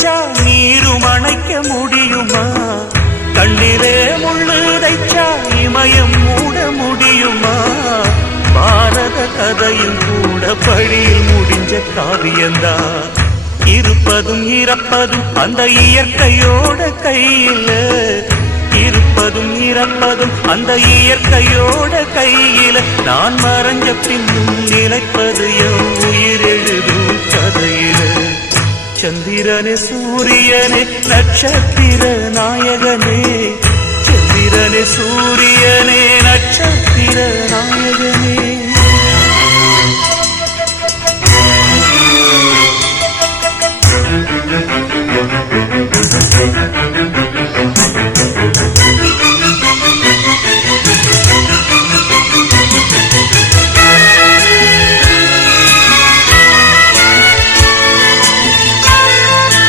வச்சா நீரும் அணைக்க முடியுமா? கண்ணிலே முள்ளு தைச்சா இமயம் மூட முடியுமா? பாரத கதையும் கூட படியில் முடிஞ்ச காவியந்தான். இருப்பதும் இறப்பதும் அந்த இயற்கையோட கையில, இருப்பதும் இறப்பதும் அந்த இயற்கையோட கையில. நான் மறைஞ்ச பின்னும் நிலைப்பது என் உயிர் எழுதும் கதையில. சந்திரனே சூரியனே நட்சத்திர நாயகனே, சந்திரனே சூரியனே நட்சத்திர நாயகனே.